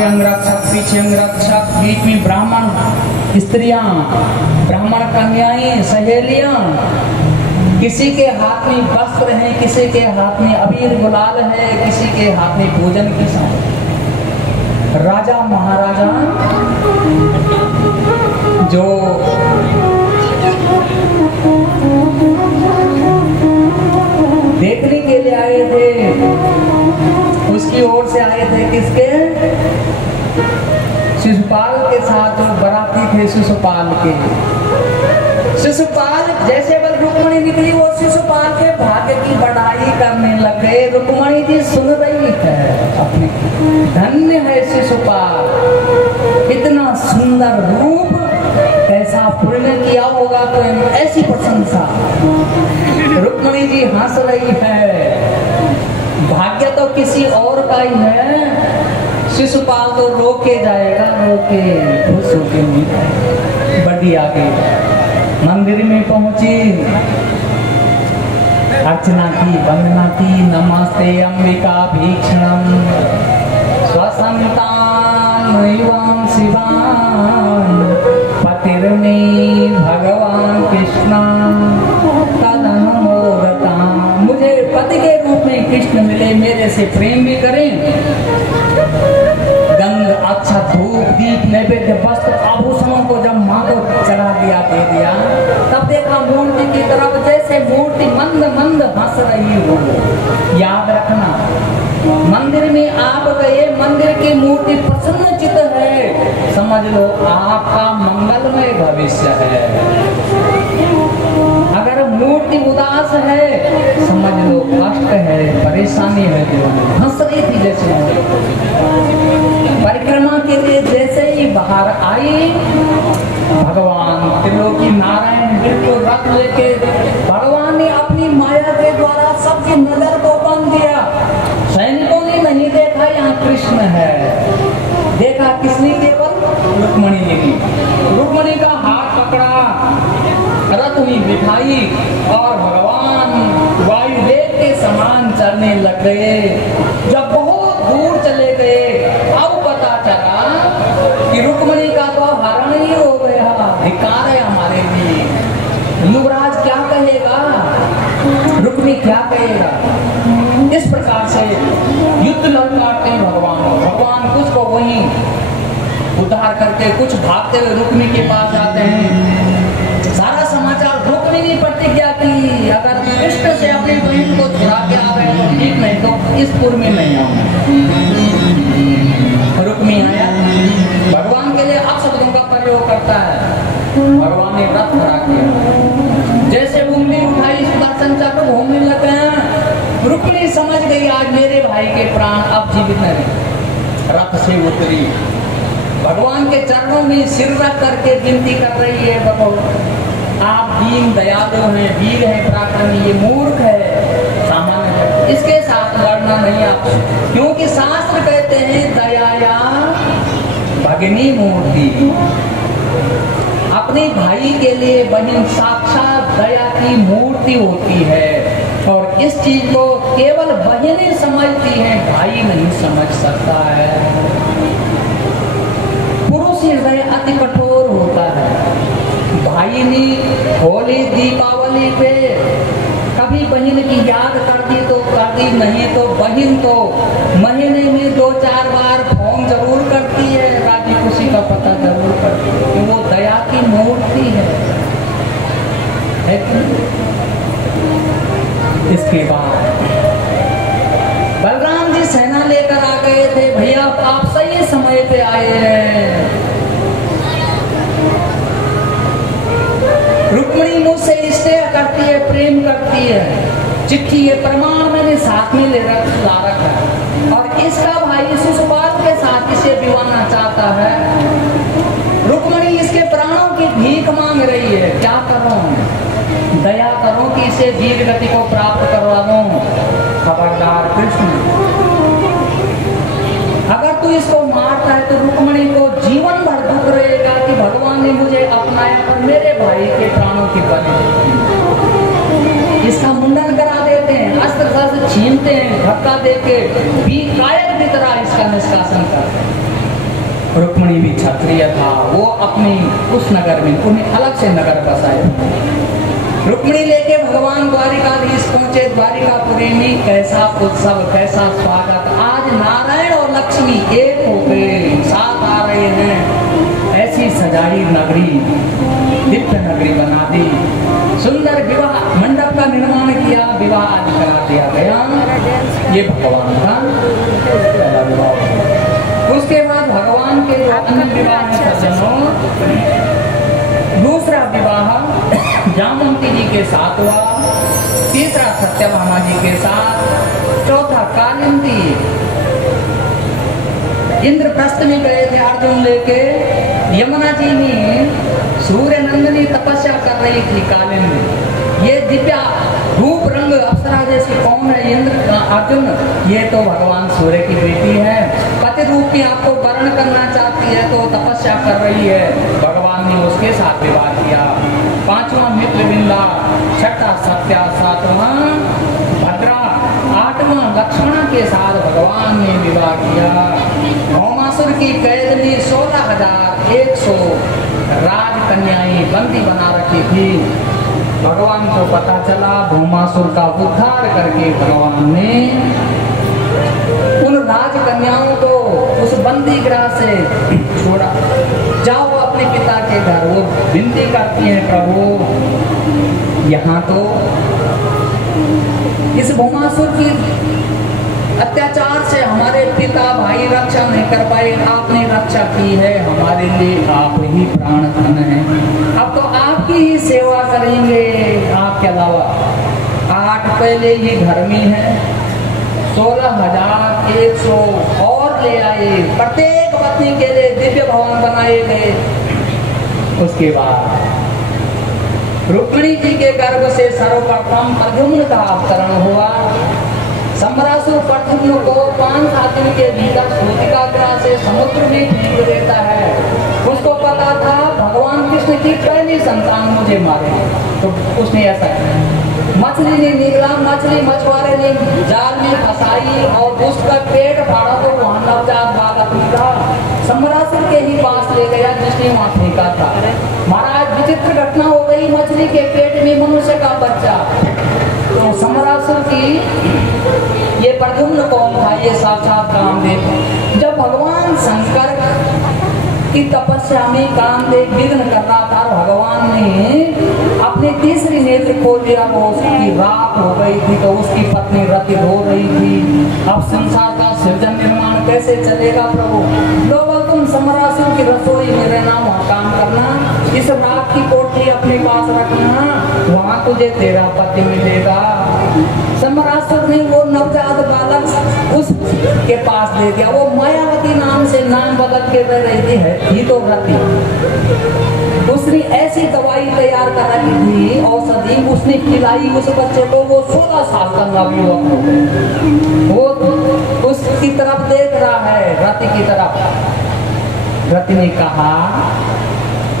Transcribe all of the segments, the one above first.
आगे अंगरक्षक, पीछे अंगरक्षक, बीच में ब्राह्मण स्त्रियां, ब्राह्मण कन्याएं, सहेलियां, किसी के हाथ में वस्त्र है, किसी के हाथ में अबीर गुलाल है, किसी के हाथ में भोजन की सामग्री। राजा महाराजा जो देखने के लिए आए थे, उसकी ओर से आए थे किसके? शिशुपाल के साथ जो बराती थे, शिशुपाल के। शिशुपाल जैसे बल रुक्मणी निकली, वो शिशुपाल के भाग्य की बढ़ाई करने लगे। रुक्मणी जी सुन रही है अपने, धन्य है शिशुपाल, इतना सुंदर रूप, कैसा पुण्य किया होगा तो ऐसी प्रशंसा। रुक्मणी जी हंस रही है, भाग्य तो किसी और का ही है। शिशुपाल तो रोके जाएगा, रोके खुश होके नहीं। बड़ी आगे मंदिर में पहुंची, अर्चना की, वंदना की। नमस्ते अंबिका भीक्षणम स्वसंतान एवं शिवान पतिर्मे भगवान कृष्ण तदनुमोदता। मुझे पति के रूप में कृष्ण मिले, मेरे से प्रेम भी करें। गंध, अच्छा धूप, दीप, नैवेद्य, वस्त्र, आभूषणों को जब माँ को चढ़ा दिया, दे दिया, तब देखा मूर्ति की तरफ, जैसे मूर्ति मंद मंद हंस रही हो। याद रखना, मंदिर में आप गए, मंदिर की मूर्ति प्रसन्नचित है, समझ लो आपका मंगलमय भविष्य है। अगर मूर्ति उदास है, समझ लो कष्ट है, परेशानी है। हंस रही थी जैसे परिक्रमा के लिए जैसे ही बाहर आई, भगवान त्रिलोकी नारायण बिल्कुल रथ लेके, भगवान ने अपनी माया के द्वारा सबकी नजर को बंद किया। सैनिकों ने नहीं देखा यहाँ कृष्ण है, देखा किसने? केवल रुक्मणी ने। रुक्मणी का हाथ पकड़ा, रथ में बिठाई और भगवान वायुदेव के समान चलने लग गए। जब बहुत दूर चले गए, अब पता चला कि रुक्मणी का तो हरण ही हो गया। धिक्कार है हमारे लिए। युवराज क्या कहेगा, रुक्मी क्या कहेगा? इस प्रकार से युद्ध लड़ते भगवान। भगवान कुछ को वहीं उद्धार करके, कुछ भागते हुए रुक्मी के पास जाते हैं। सारा समाचार, रुक्मी ने प्रतिज्ञा की, अगर कृष्ण से अपनी बहन को छुड़ा के आ गए तो ठीक, नहीं तो इस पुर में नहीं आऊंगा। रुक्मी आया, भगवान के लिए अपशब्दों का प्रयोग करता है। भगवान ने रथ खड़ा किया, जैसे उंगली उठाई, सुदर्शन चक्र घूमने लग गया। रुक्मी समझ गई आज मेरे भाई के प्राण अब जीवित नहीं। रथ से उतरी, भगवान के चरणों में सिर रख करके विनती कर रही है, भगवान आप दीन दयालु हैं, वीर हैं, पराक्रमी, ये मूर्ख है, सामान्य है, इसके साथ लड़ना नहीं आप, क्योंकि शास्त्र कहते हैं दयाया भगिनी मूर्ति। अपने भाई के लिए बहन साक्षात दया की मूर्ति होती है, और इस चीज को केवल बहनें समझती हैं, भाई नहीं समझ सकता है। पुरुष हृदय अति कठोर होता है। भाई ने होली दीपावली पे कभी बहन की याद कर दी तो कर दी, नहीं तो बहन तो महीने में 2-4 बार फोन जरूर करती है, राजी खुशी का पता जरूर करती है कि वो दया की मूर्ति है कि? इसके बाद बलराम जी सेना लेकर आ गए थे। भैया आप सही समय पे आए हैं। रुक्मिणी मुझसे स्नेह करती है, प्रेम करती है, चिट्ठी ये प्रमाण मैंने साथ में ला रखा है, और इसका भाई शिशुपाल के साथ इसे विवाहना चाहता है। रुक्मिणी इसके प्राणों की भीख मांग रही है, क्या करूं? दया करो कि इसे वीर गति को प्राप्त करवा दूं। खबरदार कृष्ण, अगर तू इसको मारता है तो रुक्मिणी को जीवन भर दुख रहेगा कि भगवान ने मुझे अपनाया पर मेरे भाई के प्राणों की बलि। इसका मुंडन करा देते हैं, अस्त्र शस्त्र छीनते हैं, धक्का देके कायर की तरह इसका निष्कासन करते हैं। रुक्मिणी भी क्षत्रिय था, वो अपनी उस नगर में, उन्हें अलग से नगर बसाए। रुक्मिणी लेके भगवान द्वारिकाधीश पहुंचे द्वारिकापुरी में। कैसा उत्सव, कैसा स्वागत। आज नारायण और लक्ष्मी एक हो गए, साथ आ रहे हैं। ऐसी सजाई नगरी, दिव्य नगरी बना दी। सुंदर विवाह मंडप का निर्माण किया, विवाह आदि करा दिया गया। ये भगवान का पहला विवाह। उसके बाद भगवान के जो अन्य विवाह हैं सज्जनों, दूसरा विवाह जामवंती जी के साथ हुआ, तीसरा सत्यभामा जी के साथ, चौथा कालिंदी। इंद्रप्रस्थ में गए थे अर्जुन लेके, यमुना जी में सूर्य नंदिनी तपस्या कर रही थी कालिंदी। ये दिव्या रूप रंग अप्सरा जैसी कौन है? इंद्र अर्जुन, ये तो भगवान सूर्य की बेटी है। पति रूप में आपको वर्ण करना चाहती है, तो तपस्या कर रही है। भगवान ने उसके साथ विवाह किया। पांचवा मित्र बिंदा, छठा सत्या, सातवां भद्रा, आठवां लक्ष्मण के साथ भगवान ने विवाह किया। भौमासुर की कैद में 16,100 राजकन्याएं बंदी बना रखी थी। भगवान को पता चला, भौमासुर का उद्धार करके भगवान ने उन राजकन्याओं को उस बंदी गृह से छोड़ा। जाओ अपने पिता के घर। वो विनती करती है, प्रभु यहाँ तो इस भौमासुर की अत्याचार से हमारे पिता भाई रक्षा नहीं कर पाए, आपने रक्षा की है, हमारे लिए आप ही प्राण धन है। अब तो आपकी ही सेवा करेंगे, आपके अलावा। 8 पहले ही धर्मी है, 16,100 और ले आए। प्रत्येक पत्नी के लिए दिव्य भवन बनाए गए। उसके बाद रुक्मिणी जी के गर्भ से सर्वप्रथम प्रद्युम्न का अवतरण हुआ। सम्रासुर प्रद्युम्न को 5-7 दिन के भीतर सूतिकाग्रह से समुद्र में फेंक देता है। उसको पता था भगवान कृष्ण की पहली संतान मुझे मारे, तो उसने ऐसा किया। मछली ने निकला, मछली मछुआरे ने जाल में फंसाई और उसका पेट फाड़ा, तो वहां नवजात बालक निकला। सम्रासुर के ही पास ले गया जिसने वहां फेंका था। महाराज विचित्र घटना हो गई, मछली के पेट में मनुष्य का बच्चा। तो सम्रासुर की ये प्रद्युम्न कौन था? ये साक्षात कामदेव। जब भगवान शंकर की तपस्या में कामदेव विघ्न कर रहा था, भगवान ने अपने तीसरी नेत्र खोल दिया, वो उसकी राख हो गई थी। तो उसकी पत्नी रति रो रही थी। अब संसार का सृजन निर्माण कैसे चलेगा प्रभु? लोग तुम सम्रासुर की रसोई में रहना, वहाँ काम करना, इस राख की कोठरी अपने पास रखना, वहाँ तुझे तेरा पति मिलेगा। सम्रासुर ने वो नवजात बालक उसके पास दे दिया। वो मायावती नाम से नाम बदल के रह रही थी, है तो रति। उसने ऐसी दवाई तैयार कर रखी थी, औषधि उसने खिलाई उस बच्चे को। वो 16 साल का नवयुवक हो गया। वो उसकी तरफ देख रहा है, रति की तरफ। रति ने कहा,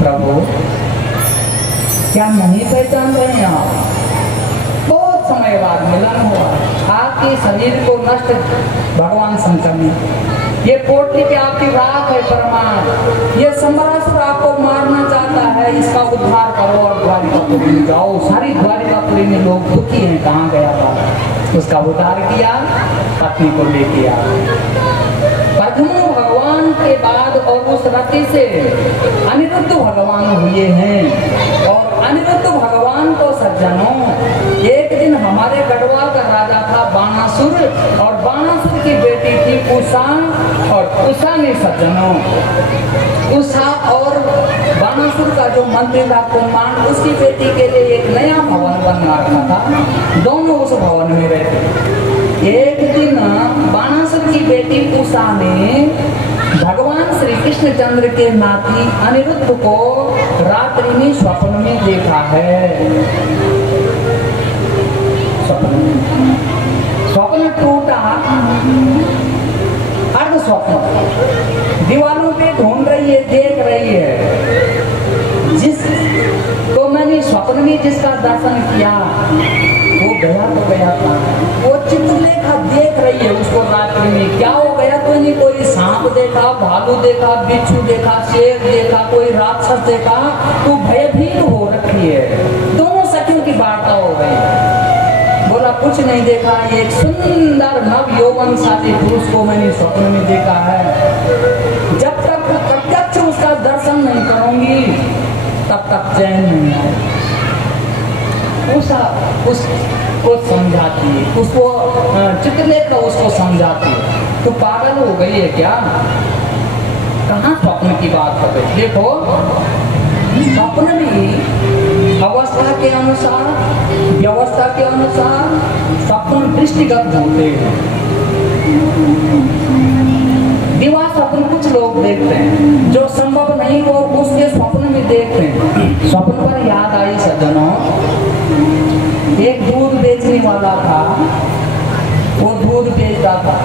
प्रभु क्या नहीं पहचान रहे हैं आप? बहुत समय बाद मिलन हुआ, आपके शरीर को नष्ट भगवान शंकर ने, ये पोटली पे आपकी राख है परमात्मा, ये सम्रासुर आपको मारना चाहता है, इसका उद्धार करो और द्वारिकापुरी में जाओ। सारी द्वारिकापुरी में लोग दुखी हैं, कहाँ गया था? उसका उद्धार किया, पत्नी को लेके आया। प्रद्युम्न भगवान के बाद और उस रति से अनिरुद्ध भगवान हुए हैं। और अनिरुद्ध भगवान को सज्जनों, एक दिन हमारे गढ़वाल का राजा था बाणासुर, और बाणासुर की बेटी थी उषा, और उषा ने सज्जनों, उषा और बाणासुर का जो मंत्री था कुम्भांड, उसकी बेटी के लिए एक नया भवन बनवा रखा था। दोनों उस भवन में रहते। एक दिन बाणासुर की बेटी उषा ने भगवान श्री कृष्णचंद्र के नाती अनिरुद्ध को रात्रि में स्वप्न में देखा है। स्वप्न टूटा, अर्ध स्वप्न, दीवारों पे ढूंढ रही है, देख रही है। जिस तो मैंने स्वप्न में जिसका दर्शन किया वो गया तो गया था, वो चित्रलेखा देख रही है उसको रात्रि में क्या हो गया, तूने कोई सांप देखा, भालू देखा, बिच्छू देखा, शेर देखा, कोई राक्षस देखा, तू भयभीत हो रखी है। दोनों सखियों की वार्ता हो गई। बोला कुछ नहीं देखा, एक सुंदर नव यौवनशाली पुरुष को मैंने स्वप्न में देखा है। जब तक प्रत्यक्ष उसका दर्शन नहीं करूंगी तब तक चैन नहीं आएगा। उसको समझाती है, उसको चित्रलेखा उसको समझाती है। तो पागल हो गई है क्या, कहाँ स्वप्न की बात कर रही। देखो स्वप्न भी अवस्था के अनुसार, व्यवस्था के अनुसार स्वप्न दृष्टिगत होते हैं। दिवा स्वप्न कुछ लोग देखते हैं, जो संभव नहीं वो उसके स्वप्न में देखते हैं। स्वप्न पर याद आई सज्जनों, एक दूध बेचने वाला था, वो दूध बेचता था।